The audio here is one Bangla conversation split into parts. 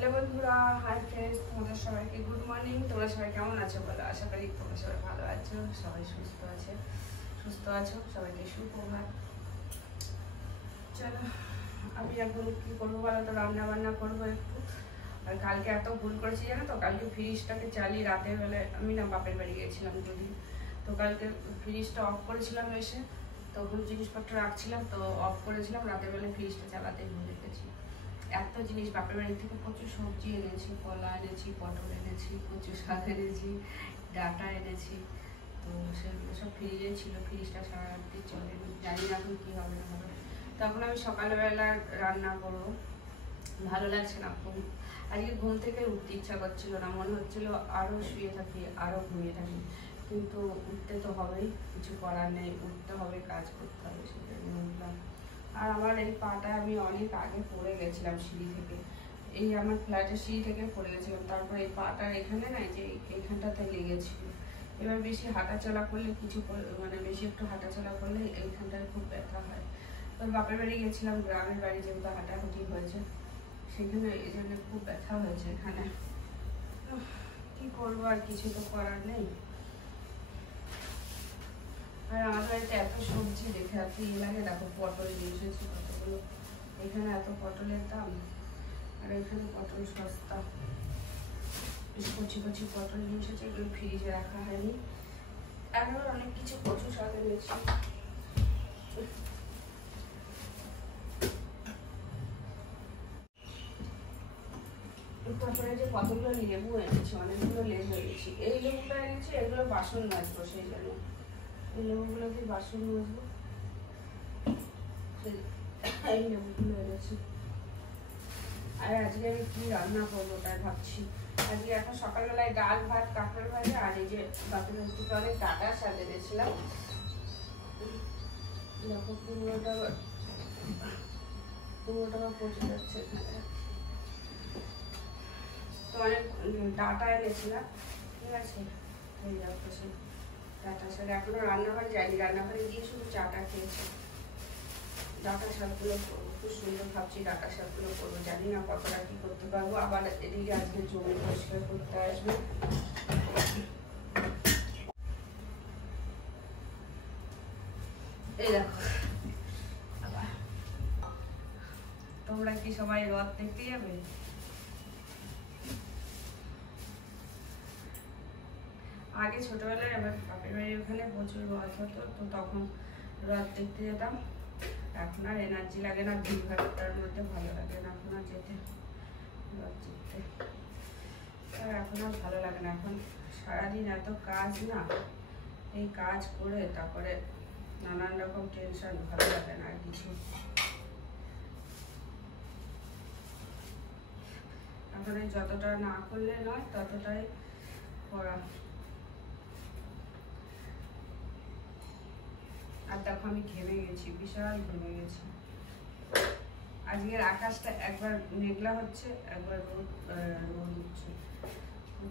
হ্যালো বন্ধুরা, হাই ফ্রেন্ডস, তোমাদের সবাইকে গুড মর্নিং। তোমরা সবাই কেমন আছো বলো? আশা করি তোমরা সবাই ভালো আছো, সবাই সুস্থ আছো। সবাইকে সুপ্রভাত। চলো, আমি এখন কী করবো বলো তো, রান্না বান্না করবো একটু। আর কালকে এত ভুল করেছি জানো তো, কালকে ফ্রিজটাকে চালিয়ে রাতের বেলায় আমি না বাপের বাড়ি গিয়েছিলাম দুদিন। তো কালকে ফ্রিজটা অফ করেছিলাম, এসে তখন জিনিসপত্র রাখছিলাম, তো অফ করেছিলাম, রাতের বেলায় ফ্রিজটা চালাতে ভুলে গেছি। এত জিনিস বাপের বাড়ি থেকে প্রচুর সবজি এনেছি, কলা এনেছি, পটল এনেছি, কচু শাক এনেছি, ডাঁটা এনেছি। তো সেগুলো সব ফ্রিজে ছিল, ফ্রিজটা সারা রাত্রি চলে, জানি না এখন কী হবে না হবে। তখন আমি সকালবেলা রান্না করবো, ভালো লাগছে না খুব। আজকে ঘুম থেকে উঠতে ইচ্ছা করছিল না, মনে হচ্ছিল আরও শুয়ে থাকি, আরও ঘুমিয়ে থাকি, কিন্তু উঠতে তো হবেই, কিছু করার নেই, উঠতে হবে, কাজ করতে হবে, সেটাই উঠলাম। আর আমার এই পাটা আমি অনেক আগে পড়ে গেছিলাম সিঁড়ি থেকে, এই আমার ফ্ল্যাটের সিঁড়ি থেকে পড়ে গেছিলাম। তারপর এই পাটার এখানে না, যে এইখানটাতে লেগেছিল। এবার বেশি হাঁটাচলা করলে মানে বেশি একটু হাঁটাচলা করলে এইখানটায় খুব ব্যথা হয়। তো বাপের বাড়ি গেছিলাম, গ্রামের বাড়ি, যেহেতু হাঁটাহাঁটি হয়েছে সেখানে, এই জন্য খুব ব্যথা হয়েছে এখানে। কি করবো, আর কিছু তো করার নেই। আর আমার বাড়িতে এত সবজি দেখে এত ইয়ে লাগে, দেখো পটল নিয়ে এসেছি কতগুলো, এখানে এত পটলের দাম, আর এখানে পটল সস্তা। কচি কচি পটল নিয়ে এসেছে, এগুলো ফ্রিজে রাখা হয়নি। আরও অনেক কিছু কচু শাক এনেছি। তারপরে যে কতগুলো লেবু এনেছি, অনেকগুলো লেবু এনেছি। এই লেবুটা এনেছি, এগুলো বাসন মাজবো, সেই জন্য এই লেবুগুলো দিয়ে বাসন মাজবো, এই লেবুগুলো এনেছি। আর আজকে আমি কি রান্না করবো তাই ভাবছি। আজকে এখন সকালবেলায় ডাল ভাত, কাঁকড় ভাজা, আর এই যে বাপের বাড়ি থেকে অনেক ডাটা শাক এনেছিলাম। দেখো কুমড়োটা পচে যাচ্ছে, তো অনেক ডাটা এনেছিলাম, ঠিক আছে। এই দেখো সেই ডাটা শাক এখনো রান্নাঘরে যায়নি, রান্নাঘরে গিয়ে শুধু চাটা খেয়েছি। ডাটা শাকগুলো করবো, খুব সুন্দর ভাবছি ডাটা শাকগুলো করবো, জানি না কতটা কি করতে পারবো। আবার এদিকে আজকে জমি পরিষ্কার করতে আসবে। এই দেখো, তোমরা কি সবাই রথ দেখতে যাবে? আগে ছোটবেলায় আমার বাপের বাড়ির ওখানে প্রচুর রথ হতো, তো তখন রথ দেখতে যেতাম। এখন আর এনার্জি লাগে না, ভিড়ভাড়টার মধ্যে ভালো লাগে না এখন আর যেতে, রথ দেখতে। আর এখন আর ভালো লাগে না, এখন সারাদিন এত কাজ না, এই কাজ করে তারপরে নানান রকম টেনশন, ভালো লাগে না আর কিছু। এখন যতটা না করলে নয় ততটাই করা। আর দেখো আমি ঘেমে গেছি, বিশাল ঘেমে গেছি। আজকের আকাশটা একবার মেঘলা হচ্ছে, একবার রোদ উঠছে।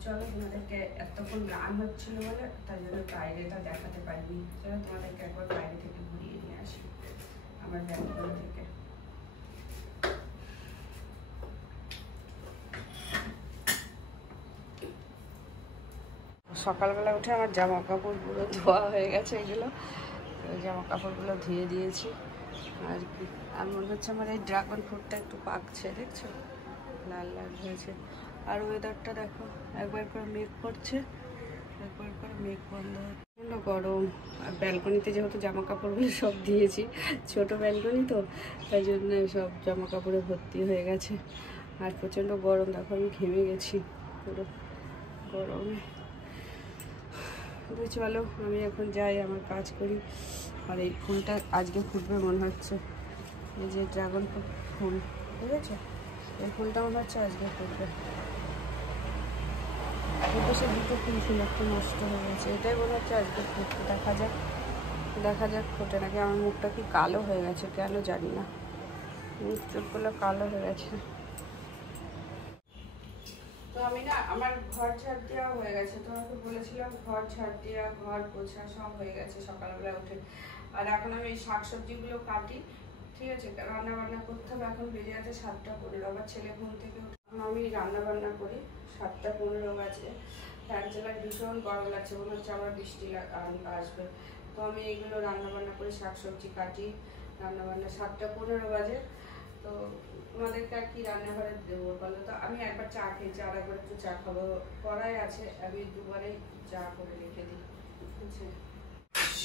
চলো, তোমাদেরকে এতক্ষণ গান হচ্ছিল বলে তাই জন্য বাইরেটা দেখাতে পারিনি। চলো তোমাদেরকে একবার বাইরে থেকে ঘুরিয়ে নিয়ে আসি, আমার ব্যালকনি থেকে। সকালবেলা উঠে আমার জামা কাপড়গুলো ধোয়া হয়ে গেছে, এগুলো জামা কাপড়গুলো ধুয়ে দিয়েছি। আর কি, আর মনে হচ্ছে আমার এই ড্রাগন ফ্রুটটা একটু পাকছে, দেখছো লাল লাল হয়েছে। আর ওয়েদারটা দেখো, একবার করে মেঘ করছে, একবার করে মেঘ বন্ধ হচ্ছে, গরম। আর ব্যালকনিতে যেহেতু জামা কাপড়গুলো সব দিয়েছি, ছোট ব্যালকনি তো, তাই জন্য সব জামা কাপড়ে ভর্তি হয়ে গেছে। আর প্রচণ্ড গরম, দেখো আমি ঘেমে গেছি পুরো গরমে। চলো আমি এখন যাই, আমার কাজ করি। আর এই ফুলটা আজকে ফুটবে মনে হচ্ছে, এই যে ড্রাগন ফুল, ঠিক আছে, এই ফুলটা মনে হচ্ছে আজকে ফুটবে। সে দুটো ফুল ছিল, একটু নষ্ট হয়ে গেছে, এটাই মনে হচ্ছে আজকে ফুটবে। দেখা যাক ফোটে নাকি। আমার মুখটা কি কালো হয়ে গেছে কেন জানি না, মুখ চোখগুলো কালো হয়ে গেছে। তো আমি না, আমার ঘর ঝাড় দেওয়া হয়ে গেছে, তোমাকে বলেছিলাম ঘর ঝাড় দেওয়া, ঘর পোছা সব হয়ে গেছে সকালবেলা উঠে। আর এখন আমি এই শাকসবজিগুলো কাটি, ঠিক আছে, রান্না বান্না করতে হবে। এখন বেজে আছে 7টা 15, আবার ছেলে ঘুম থেকে আমি রান্না বান্না করি, 7:15 বাজে। ফ্যান চালায়, ভীষণ গরম লাগছে, মনে হচ্ছে আবার বৃষ্টি আসবে। তো আমি এইগুলো রান্না বান্না করে শাকসবজি কাটি, রান্না বান্না 7:15 বাজে। তো তোমাদেরকে আর কি রান্নাঘরে দেবো বলো তো? আমি একবার চা খেয়েছি, আর একবার একটু চা খাবো, কড়াই আছে, আমি দুবারেই চা করে রেখে দিই। বুঝছে,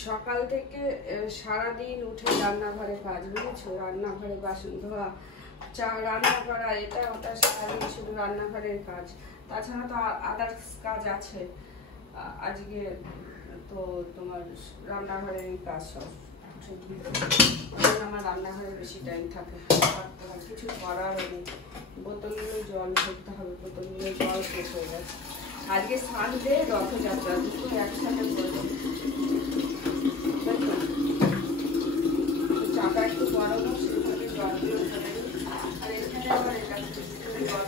সকাল থেকে সারাদিন উঠে রান্নাঘরে কাজ, বুঝেছো? রান্নাঘরে বাসন ধোয়া, চা রান্না করা, এটা ওটা, সারাদিন শুধু রান্নাঘরের কাজ। তাছাড়া তো আদার্স কাজ আছে। আজকে তো তোমার রান্নাঘরের কাজ সব, আমার রান্নাঘরে বেশি টাইম থাকে, আর কিছু করার নেই। বোতলগুলো জল ভরতে হবে, বোতলগুলো জল শেষ হয়ে গেছে। আজকে সানডে, রথযাত্রা, দুটো একসাথে করবো। চাটা একটু গরম, সেভাবে জল দিয়ে ভরে নিই। আর এখানে আবার এটা জল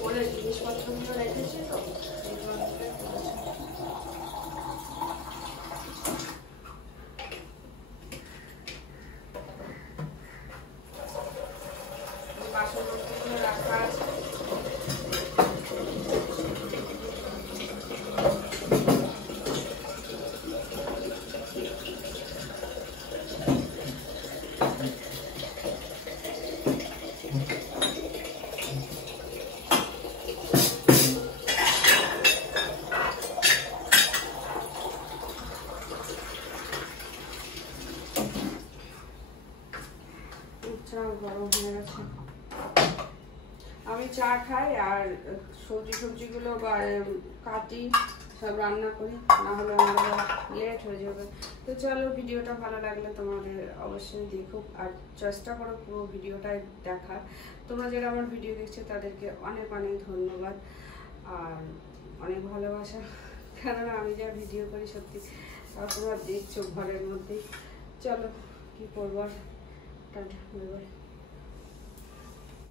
করে জিনিসপত্রগুলো রেখেছি, তো এই জলগুলো বাসনপত্রগুলো রাখা আছে। চা গরম হয়ে গেছে। আমি চা খাই আর সবজিগুলো কাটি, সব রান্না করি, না হলে আমার লেট হয়ে যাবে। তো চলো, ভিডিওটা ভালো লাগলে তোমাদের অবশ্যই দেখো, আর চেষ্টা করো পুরো ভিডিওটাই দেখার। তোমরা যারা আমার ভিডিও দেখছো তাদেরকে অনেক অনেক ধন্যবাদ আর অনেক ভালোবাসা, কেননা আমি যা ভিডিও করি সত্যি তোমরা দেখছো ঘরের মধ্যেই। চলো, কি করবো আর, টাটা, বাই বাই।